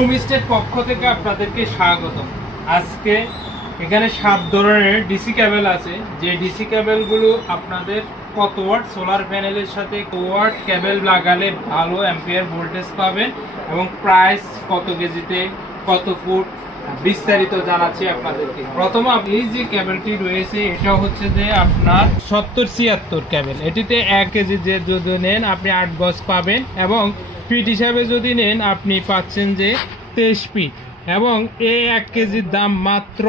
ব্লুমিস্টের পক্ষ থেকে আপনাদেরকে স্বাগতম। আজকে এখানে 7 ধরনের ডিসি কেবল আছে, যে ডিসি কেবলগুলো আপনাদের কত ওয়াট সোলার প্যানেলের সাথে ওয়াট কেবল লাগালে ভালো অ্যাম্পিয়ার ভোল্টেজ পাবেন এবং প্রাইস কত কেজিতে কত ফুট বিস্তারিত জানাচ্ছি আপনাদেরকে। প্রথম এই যে কেবলটি রয়েছে এটা হচ্ছে যে আপনার 70-76 কেবল। এটিতে 1 কেজি যে যদি নেন আপনি 8 গজ পাবেন এবং ফিট হিসাবে যদি নেন আপনি পাচ্ছেন যে 23 ফিট এবং এই 1 কেজির দাম মাত্র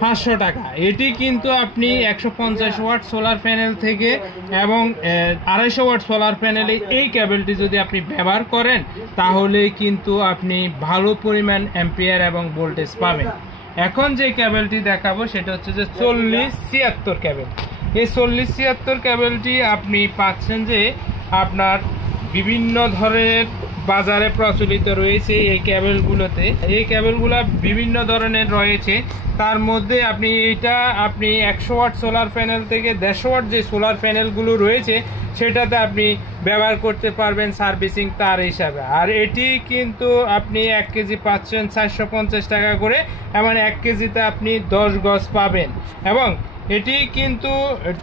500 টাকা। এটি কিন্তু আপনি 150 ওয়াট সোলার প্যানেল থেকে এবং 250 ওয়াট সোলার প্যানেলে এই কেবলটি যদি আপনি ব্যবহার করেন তাহলে কিন্তু আপনি ভালো পরিমাণ অ্যাম্পিয়ার এবং ভোল্টেজ পাবেন। এখন যে কেবলটি দেখাবো সেটা হচ্ছে যে 40-76 কেবল। এই 40-76 কেবলটি আপনি পাচ্ছেন যে আপনার বিভিন্ন ধরনের বাজারে প্রচলিত রয়েছে এই কেবলগুলোতে। এই কেবলগুলো বিভিন্ন ধরনের রয়েছে, তার মধ্যে আপনি 100 ওয়াট সোলার প্যানেল থেকে 150 ওয়াট যে সোলার প্যানেলগুলো রয়েছে সেটাতে আপনি ব্যবহার করতে পারবেন সার্ভিসিং তার হিসাবে। আর এটি কিন্তু আপনি 1 কেজি পাচ্ছেন 450 টাকা করে এবং 1 কেজিতে আপনি 10 গজ পাবেন এবং এটি কিন্তু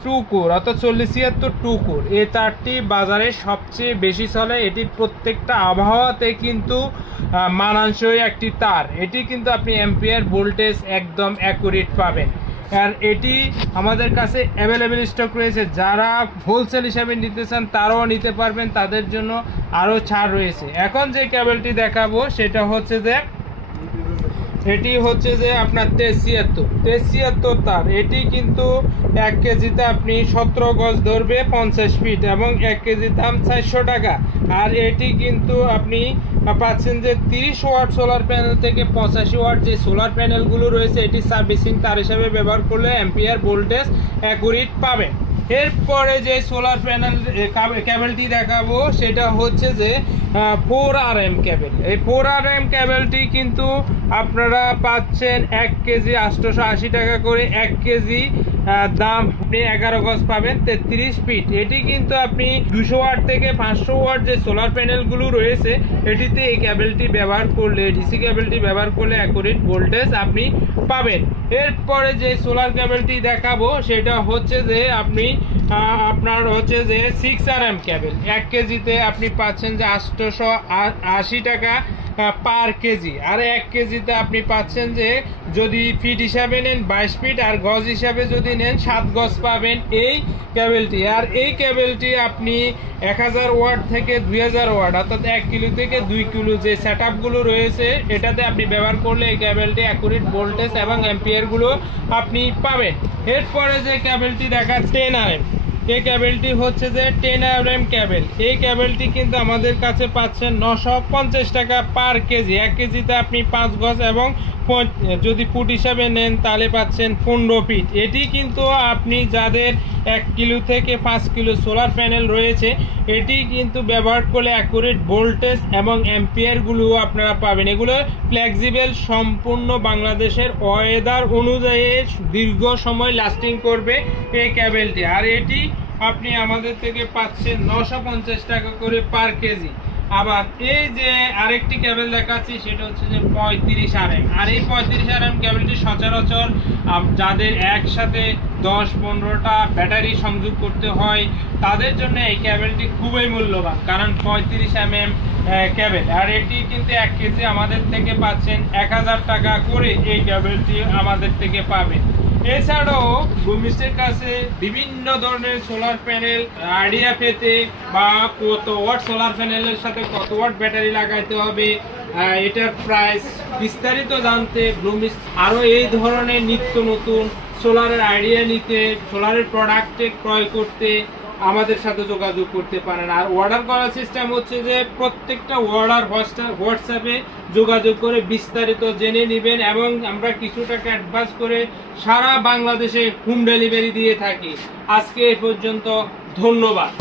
2 কোর অর্থাৎ 40-76 2 কোর। এই তারটি বাজারে সবচেয়ে বেশি চলে। এটি প্রত্যেকটা আবহাওয়াতে কিন্তু মানানসই একটি তার। এটি কিন্তু আপনি অ্যাম্পিয়ার ভোল্টেজ একদম অ্যাকুরেট পাবেন। আর এটি আমাদের কাছে অ্যাভেলেবেল স্টক রয়েছে, যারা হোলসেল হিসাবে নিতে চান তারাও নিতে পারবেন, তাদের জন্য আরও ছাড় রয়েছে। এখন যে কেবলটি দেখাবো সেটা হচ্ছে যে এটি হচ্ছে যে আপনার 73 তার। এটি কিন্তু 1 কেজিতে আপনি 17 গজ ধরবে 50 ফিট এবং 1 কেজির দাম 400 টাকা। আর এটি কিন্তু আপনি পাচ্ছেন যে 30 ওয়াট সোলার প্যানেল থেকে 85 ওয়াট যে সোলার প্যানেলগুলো রয়েছে এটি সার্ভিসিং তার হিসাবে ব্যবহার করলে অ্যাম্পিয়ার ভোল্টেজ অ্যাকুরেট পাবেন। এরপরে যে সোলার প্যানেল কেবলটি দেখাবো সেটা হচ্ছে যে 4RM কেবল। এই 4RM কেবলটি কিন্তু আপনারা পাচ্ছেন 1 কেজি 880 টাকা করে। 1 কেজি দাম আপনি 11 গজ পাবেন 33 ফিট। এটি কিন্তু আপনি 200 ওয়াট থেকে 500 ওয়াট যে সোলার প্যানেলগুলো রয়েছে এটিতে এই কেবলটি ব্যবহার করলে, ডিসি কেবলটি ব্যবহার করলে অ্যাকুরেট ভোল্টেজ আপনি পাবেন। এরপরে যে সোলার কেবলটি দেখাবো সেটা হচ্ছে যে আপনার হচ্ছে যে 6RM কেবল। 1 কেজিতে আপনি পাচ্ছেন যে 880 টাকা পার কেজি। আর 1 কেজিতে আপনি পাচ্ছেন যে যদি ফিট হিসাবে নেন 22 ফিট আর গজ হিসাবে যদি নেন 7 গজ পাবেন এই কেবলটি। আর এই কেবলটি আপনি 1000 ওয়াট থেকে 2000 ওয়াট অর্থাৎ 1 কিলো থেকে 2 কিলো যে সেট আপগুলো রয়েছে এটাতে আপনি ব্যবহার করলে এই কেবলটি অ্যাকুরেট ভোল্টেজ এবং অ্যাম্পিয়ারগুলো আপনি পাবেন। এরপরে যে কেবলটি দেখা 10RM। এই কেবলটি হচ্ছে যে 10RM কেবল। এই কেবলটি কিন্তু আমাদের কাছে পাচ্ছেন 950 টাকা পার কেজি। 1 কেজিতে আপনি 5 গজ এবং যদি ফুট হিসাবে নেন তাহলে পাচ্ছেন 15 ফিট। এটি কিন্তু আপনি যাদের 1 কিলো থেকে 5 কিলো সোলার প্যানেল রয়েছে এটি কিন্তু ব্যবহার করলে অ্যাকুরেট ভোল্টেজ এবং অ্যাম্পিয়ারগুলো আপনারা পাবেন। এগুলো ফ্লেক্সিবল, সম্পূর্ণ বাংলাদেশের ওয়েদার অনুযায়ী দীর্ঘ সময় লাস্টিং করবে এই কেবলটি। আর এটি আপনি আমাদের থেকে পাচ্ছেন 950 টাকা করে পার কেজি। আবার এই যে আরেকটি কেবল দেখাচ্ছি সেটা হচ্ছে যে 35RM। আর এই 35RM কেবলটি সচরাচর যাদের একসাথে 10-15টা ব্যাটারি সংযোগ করতে হয় তাদের জন্য এই কেবলটি খুবই মূল্যবান, কারণ 35mm কেবল। আর এটি কিন্তু 1 কেজি আমাদের থেকে পাচ্ছেন 1000 টাকা করে এই কেবলটি আমাদের থেকে পাবেন। এছাড়াও ব্লুমিস্টের কাছে বিভিন্ন ধরনের সোলার প্যানেল আইডিয়া পেতে বা কত ওয়াট সোলার প্যানেলের সাথে কত ওয়াট ব্যাটারি লাগাইতে হবে এটার প্রাইস বিস্তারিত জানতে ব্লুমিস্ট আরও এই ধরনের নিত্য নতুন সোলারের আইডিয়া নিতে, সোলারের প্রোডাক্টে ক্রয় করতে আমাদের সাথে যোগাযোগ করতে পারেন। আর অর্ডার করার সিস্টেম হচ্ছে যে প্রত্যেকটা অর্ডার হোয়াটসঅ্যাপে যোগাযোগ করে বিস্তারিত জেনে নেবেন এবং আমরা কিছু টাকা অ্যাডভান্স করে সারা বাংলাদেশে হোম ডেলিভারি দিয়ে থাকি। আজকে এই পর্যন্ত, ধন্যবাদ।